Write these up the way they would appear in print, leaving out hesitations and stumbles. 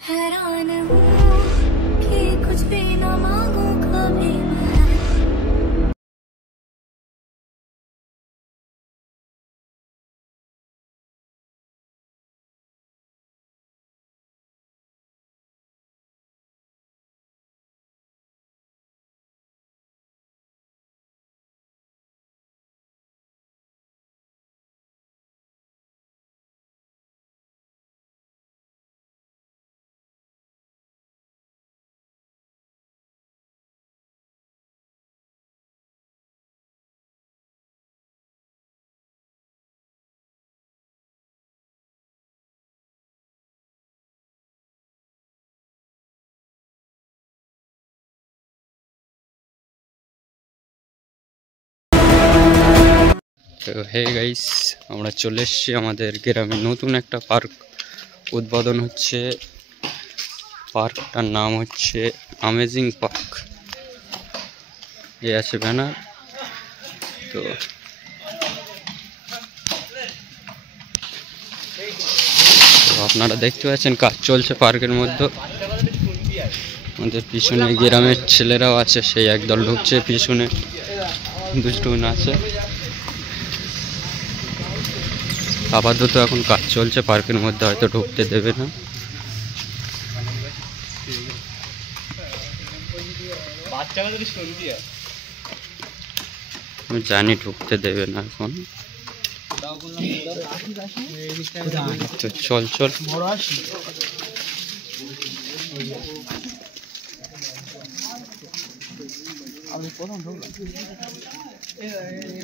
हैरान हूँ कि कुछ भी ना मांगू कभी मैं। তো হে গাইস, আমরা চলে এসেছি আমাদের গ্রামে নতুন একটা পার্ক উদ্বোধন হচ্ছে। পার্কটার নাম হচ্ছে অ্যামেজিং পার্ক। এই আছে ব্যানার। তো আপনারা দেখতে পাচ্ছেন কাজ চলছে পার্কের মধ্যে। আমাদের পিছনে গ্রামের ছেলেরাও আছে, সেই একদল ঢুকছে, পিছনে দুজন আছে। আপাতত এখন কাজ চলছে পার্কের মধ্যে, হয়তো ঢুকতে দেবে না। আমি জানি ঢুকতে দেবে না এখন। তো চল চল।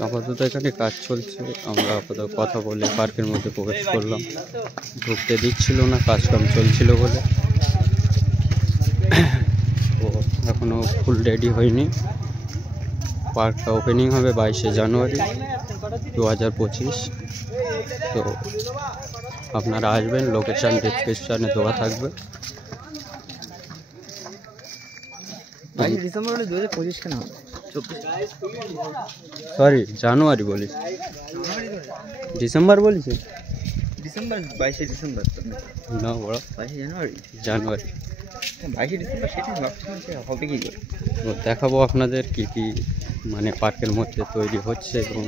আপাতত এখানে কাজ চলছে, আমরা আপাতত কথা বলে পার্কের মধ্যে প্রবেশ করলাম। ঢুকতে দিচ্ছিল না, কাজকাম চলছিল বলে। তো এখনো ফুল রেডি হয়নি। পার্কটা ওপেনিং হবে 22শে জানুয়ারি 2025। তো আপনারা আসবেন, লোকেশান ডেসক্রিপশানে দেওয়া থাকবে। ডিসেম্বর হলে 2025 কেন হবে? সরি, জানুয়ারি বলিস, ডিসেম্বর বলিস? ডিসেম্বর 22শে ডিসেম্বর না বড়, 22শে জানুয়ারি। জানুয়ারি 22শে ডিসেম্বর, সেটাই ভাবছিলাম যে হবে কি করে। তো দেখাবো আপনাদের কি কি মানে পার্কের মধ্যে তৈরি হচ্ছে এবং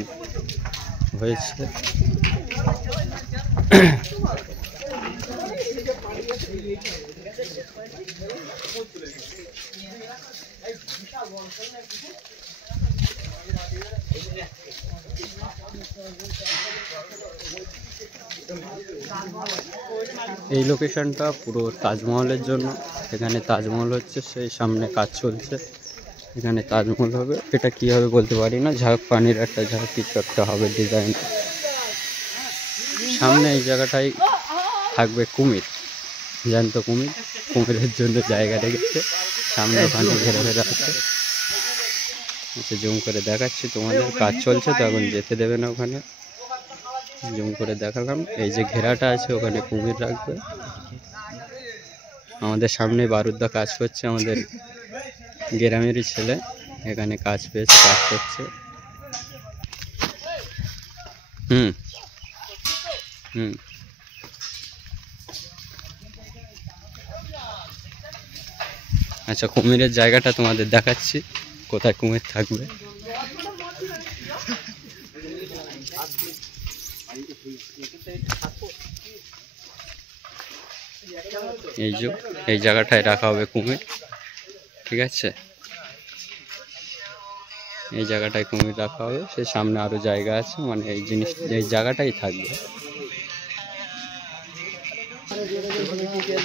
হয়েছে। এই লোকেশনটা পুরো তাজমহলের জন্য। এখানে তাজমহল হচ্ছে, সেই সামনে কাজ চলছে। এখানে তাজমহল হবে, এটা কি হবে বলতে পারি না। ঝাঁক পানির একটা ঝাঁক কিছু একটা হবে ডিজাইন। সামনে এই জায়গাটায় থাকবে কুমির, জ্যান্ত কুমির। কুমিরের জন্য জায়গা রেখেছে সামনে, ওখানে ঘেরে ঘেরে আছে। জুম করে দেখাচ্ছি তোমাদের, কাজ চলছে তো এখন যেতে দেবে না ওখানে। জুম করে দেখালাম, এই যে ঘেরাটা আছে ওখানে কুমির রাখবে। আমাদের সামনে বারুদদা কাজ করছে, আমাদের গ্রামেরই ছেলে, এখানে কাজ পেয়েছে, কাজ করছে। হুম হুম আচ্ছা, কুমিরের জায়গাটা তোমাদের দেখাচ্ছি, কোথায় কুমির থাকবে। এই যে এই জায়গাটায় রাখা হবে কুমির, ঠিক আছে। এই জায়গাটায় কুমির রাখা হবে, সে সামনে আরো জায়গা আছে, মানে এই জিনিস এই জায়গাটাই থাকবে।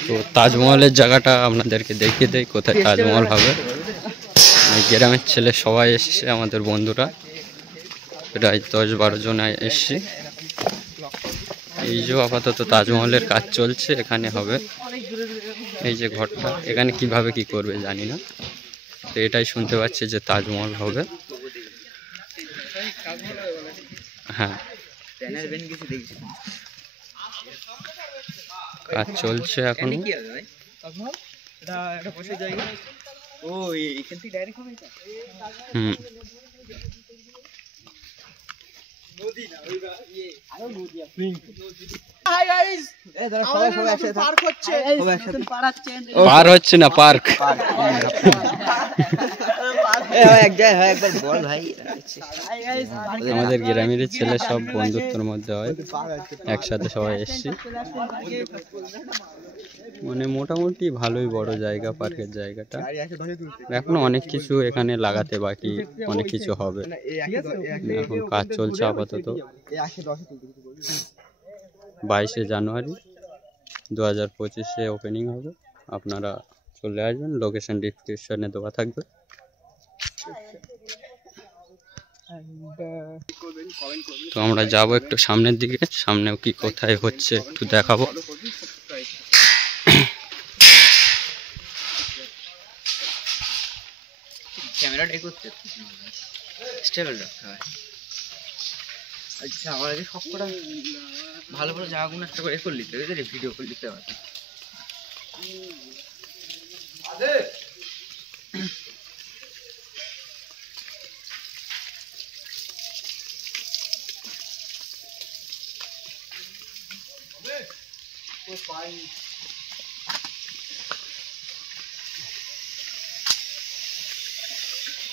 তো তাজমহলের জায়গাটা আপনাদেরকে দেখিয়ে দেয়, কোথায় তাজমহল হবে। এই গ্রামের ছেলে সবাই এসছে, আমাদের বন্ধুরা প্রায় 10-12 জন এসছি। এই যে আপাতত তাজমহলের কাজ চলছে, এখানে হবে। এই যে ঘরটা, এখানে কিভাবে কি করবে জানি না। তো এটাই শুনতে পাচ্ছি যে তাজমহল হবে। হ্যাঁ, কাজ চলছে এখন। হুম পার হচ্ছে না পার্ক। আমাদের গ্রামের ছেলে সব বন্ধুত্বের মধ্যে হয়, একসাথে সবাই এসছি। মানে মোটামুটি ভালোই বড় জায়গা, পার্কের জায়গাটা। এখনো অনেক কিছু এখানে লাগাতে বাকি, অনেক কিছু হবে। এখন কাজ চলছে আপাতত। 22শে জানুয়ারি 2025-এ ওপেনিং হবে। আপনারা চলে আসবেন, লোকেশন ডিসক্রিপশনে দেওয়া থাকবে। তো আমরা যাব একটু সামনের দিকে, সামনেও কি কোথায় হচ্ছে একটু দেখাবো। ক্যামেরাটা করতে স্টেবল রাখতে হয়। আচ্ছা আমার আগে সব কটা ভালো ভালো জায়গাগুলো একটা করে করে নিতে হবে, ভিডিও করে নিতে হবে।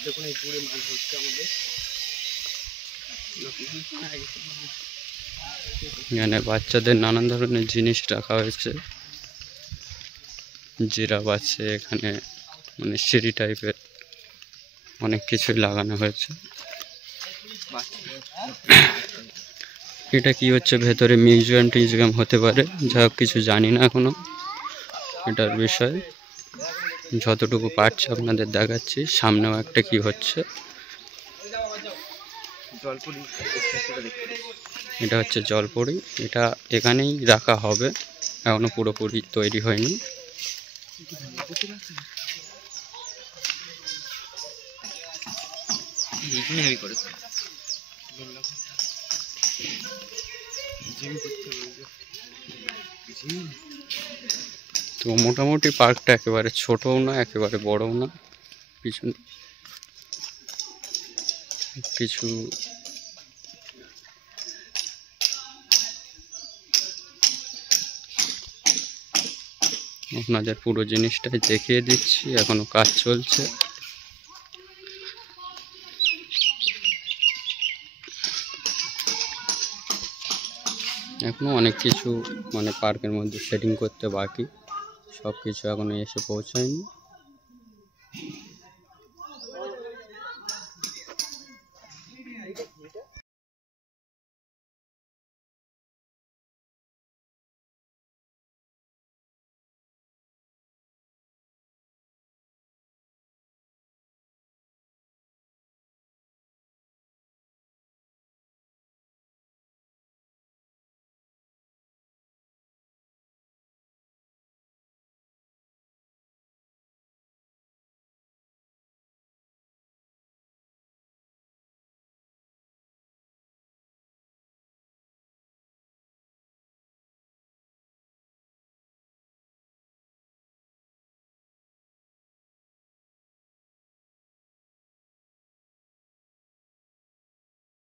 দেখুন এই পুরে মাছ হচ্ছে আমাদের। এখানে বাচ্চাদের নানান ধরনের জিনিস রাখা হয়েছে, জিরাফ আছে এখানে, মানে সিঁড়ি টাইপের অনেক কিছুই লাগানো হয়েছে। এটা কি হচ্ছে ভেতরে মিউজিয়াম টিউজিয়াম হতে পারে, যা হোক কিছু জানি না এখনো এটার বিষয়ে। যতটুকু পারছি আপনাদের দেখাচ্ছি। সামনেও একটা কি হচ্ছে, এটা হচ্ছে জলপরি। এটা এখানেই রাখা হবে, এখনো পুরোপুরি তৈরি হয়নি। তো মোটামুটি পার্কটা একেবারে ছোটও না একেবারে বড়ও না। পিছনে কিছু আপনাদের পুরো জিনিসটাই দেখিয়ে দিচ্ছি, এখনো কাজ চলছে। এখনো অনেক কিছু মানে পার্কের মধ্যে সেটিং করতে বাকি, সব কিছু এখনো এসে পৌঁছায়নি।